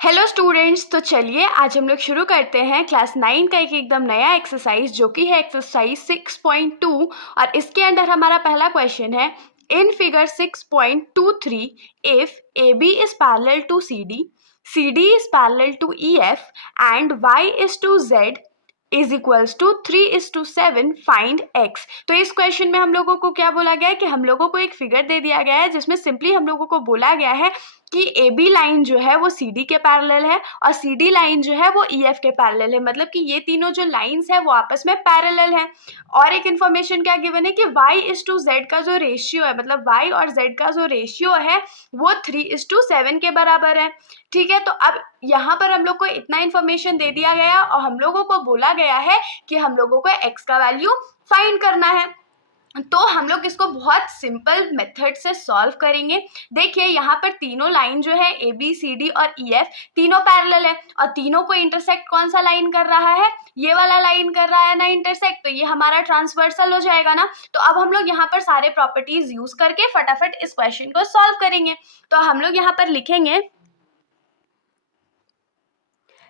Hello students. तो चलिए आज हम लोग शुरू करते हैं क्लास 9 का एक एकदम नया एक्सरसाइज जो कि है एक्सरसाइज 6.2। और इसके अंदर हमारा पहला क्वेश्चन है in figure 6.23 if A B is parallel to C D is parallel to E F and y is to z is equals to 3:7 find x. तो इस क्वेश्चन में हम लोगों को क्या बोला गया है कि हम लोगों को एक फिगर दे दिया गया है जिसमें सिंपली हम लोगों को बोला गया है कि ए बी लाइन जो है वो सी डी के पैरेलल है और सी डी लाइन जो है वो ई एफ के पैरेलल है, मतलब कि ये तीनों जो लाइंस है वो आपस में पैरेलल है। और एक इन्फॉर्मेशन क्या गिवन है कि y इज टू जेड का जो रेशियो है, मतलब y और z का जो रेशियो है वो 3:7 के बराबर है। ठीक है, तो अब यहाँ पर हम लोग को इतना इन्फॉर्मेशन दे दिया गया और हम लोगों को बोला गया है कि हम लोगों को x का वैल्यू फाइंड करना है। तो हम लोग इसको बहुत सिंपल मेथड से सॉल्व करेंगे। देखिए यहाँ पर तीनों लाइन जो है ए बी सी डी और ई एफ तीनों पैरेलल है और तीनों को इंटरसेक्ट कौन सा लाइन कर रहा है, ये वाला लाइन कर रहा है ना इंटरसेक्ट, तो ये हमारा ट्रांसवर्सल हो जाएगा ना। तो अब हम लोग यहाँ पर सारे प्रॉपर्टीज यूज करके फटाफट इस क्वेश्चन को सॉल्व करेंगे। तो हम लोग यहाँ पर लिखेंगे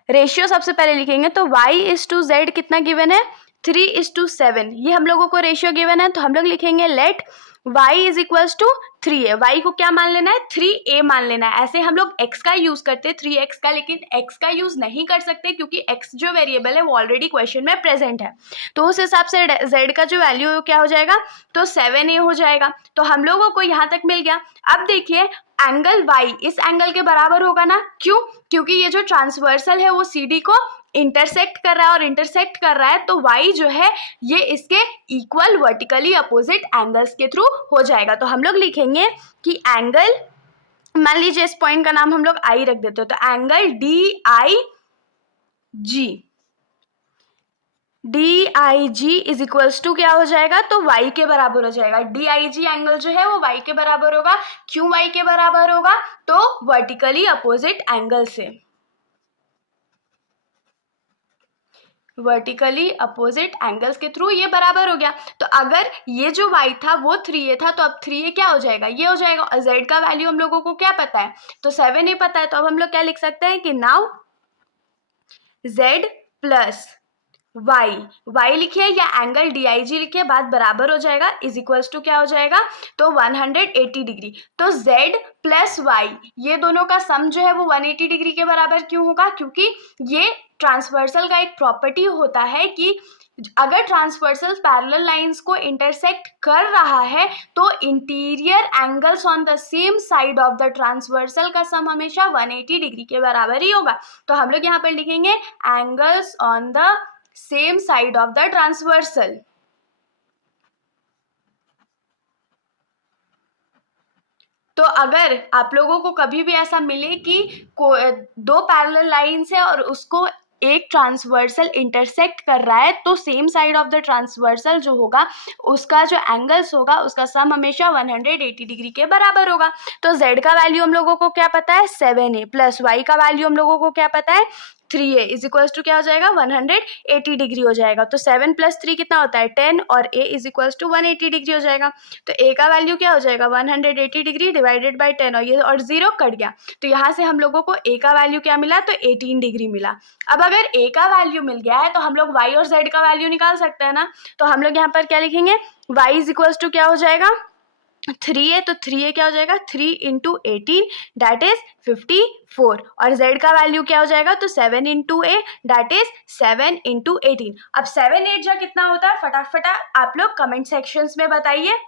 रेशियो, सबसे पहले लिखेंगे तो y इज टू जेड कितना गिवन है 3:7, ये हम लोगों को रेशियो गिवन है। तो हम लोग लिखेंगे let y is equals to 3a, y को क्या मान लेना है 3a मान लेना है। ऐसे हम लोग x का यूज करते हैं 3x का, लेकिन x का यूज नहीं कर सकते क्योंकि x जो वेरिएबल है वो ऑलरेडी क्वेश्चन में प्रेजेंट है। तो उस हिसाब से z का जो वैल्यू क्या हो जाएगा तो 7a हो जाएगा। तो हम लोगों को यहाँ तक मिल गया। अब देखिए एंगल y इस एंगल के बराबर होगा ना, क्यों? क्योंकि ये जो ट्रांसवर्सल है वो CD को इंटरसेक्ट कर रहा है और इंटरसेक्ट कर रहा है तो y जो है ये इसके इक्वल वर्टिकली अपोजिट एंगल्स के थ्रू हो जाएगा। तो हम लोग लिखेंगे कि एंगल, मान लीजिए इस पॉइंट का नाम हम लोग I रख देते हो, तो angle DIG is equals to क्या हो जाएगा तो y के बराबर हो जाएगा। DIG एंगल जो है वो y के बराबर होगा। क्यों y के बराबर होगा? तो वर्टिकली अपोजिट एंगल से, वर्टिकली अपोजिट एंगल्स के थ्रू ये बराबर हो गया। तो अगर ये जो y था वो 3a था तो अब 3a क्या हो जाएगा, ये हो जाएगा। और z का वैल्यू हम लोगों को क्या पता है तो 7 ही पता है। तो अब हम लोग क्या लिख सकते हैं कि नाउ z प्लस y लिखिए या एंगल DIG लिखिए, बात बराबर हो जाएगा, इज इक्वल्स टू क्या हो जाएगा तो 180 डिग्री। तो z प्लस y ये दोनों का सम जो है वो 180 डिग्री के बराबर क्यों होगा? क्योंकि ये ट्रांसवर्सल का एक प्रॉपर्टी होता है कि अगर ट्रांसवर्सल पैरेलल लाइंस को इंटरसेक्ट कर रहा है तो interior angles on the same side of the transversal का सम हमेशा 180 डिग्री के बराबर ही होगा। तो हम लोग यहाँ पर लिखेंगे angles on the same side of the transversal. तो अगर आप लोगों को कभी भी ऐसा मिले कि दो पैरेलल लाइंस है और उसको एक ट्रांसवर्सल इंटरसेक्ट कर रहा है तो same side of the transversal जो होगा उसका जो एंगल्स होगा उसका सम हमेशा 180 डिग्री के बराबर होगा। तो z का वैल्यू हम लोगों को क्या पता है 7a प्लस y का वैल्यू हम लोगों को क्या पता है 3a इज इक्वल्स टू क्या हो जाएगा 180 डिग्री हो जाएगा। तो 7 + 3 कितना होता है 10 और a is equals to 180 degree हो जाएगा। तो a का वैल्यू क्या हो जाएगा 180 डिग्री डिवाइडेड बाई 10 और ये और 0 कट गया। तो यहाँ से हम लोगों को a का वैल्यू क्या मिला तो 18 डिग्री मिला। अब अगर a का वैल्यू मिल गया है तो हम लोग y और z का वैल्यू निकाल सकते हैं ना। तो हम लोग यहाँ पर क्या लिखेंगे y इज इक्वल्स टू क्या हो जाएगा 3a, तो 3a क्या हो जाएगा 3 × 18 दैट इज 54 और z का वैल्यू क्या हो जाएगा तो 7 × a दैट इज 7 × 18। अब 7 8 जा कितना होता है फटाफट आप लोग कमेंट सेक्शंस में बताइए।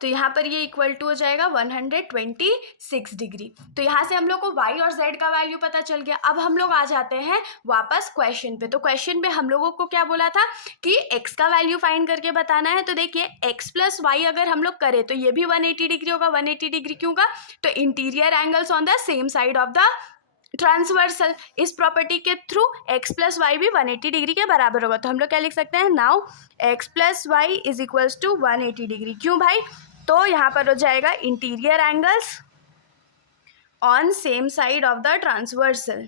तो यहाँ पर ये इक्वल टू हो जाएगा 126 डिग्री। तो यहाँ से हम लोग को y और z का वैल्यू पता चल गया। अब हम लोग आ जाते हैं वापस क्वेश्चन पे। तो क्वेश्चन पे हम लोगों को क्या बोला था कि x का वैल्यू फाइंड करके बताना है। तो देखिए x प्लस वाई अगर हम लोग करें तो ये भी 180 डिग्री होगा। 180 डिग्री क्यों का तो interior angles on the same side of the transversal, इस प्रॉपर्टी के थ्रू x प्लस वाई भी 180 डिग्री के बराबर होगा। तो हम लोग क्या लिख सकते हैं now x plus y is equals to 180 degree. क्यों भाई? तो यहाँ पर हो जाएगा interior angles on same side of the transversal.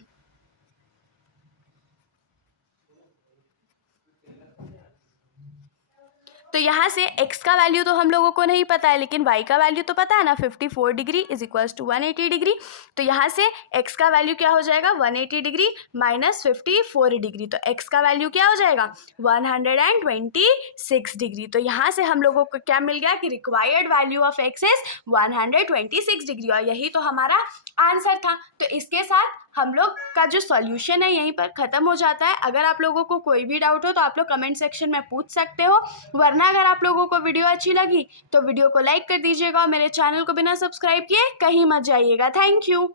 तो तो यहाँ से x का वैल्यू तो हम लोगों को नहीं पता है, लेकिन y का वैल्यू तो पता है ना, 54 degree is equals to 180 degree. तो यहाँ से x का वैल्यू क्या हो जाएगा, 180 डिग्री माइनस 54 डिग्री, तो x का वैल्यू क्या हो जाएगा, 126 डिग्री। तो यहाँ से हम लोगों को क्या मिल गया कि required value of x is 126 degree, और यही तो हमारा आंसर था। तो इसके साथ हम लोग का जो सॉल्यूशन है यहीं पर ख़त्म हो जाता है। अगर आप लोगों को कोई भी डाउट हो तो आप लोग कमेंट सेक्शन में पूछ सकते हो, वरना अगर आप लोगों को वीडियो अच्छी लगी तो वीडियो को लाइक कर दीजिएगा और मेरे चैनल को बिना सब्सक्राइब किए कहीं मत जाइएगा। Thank you.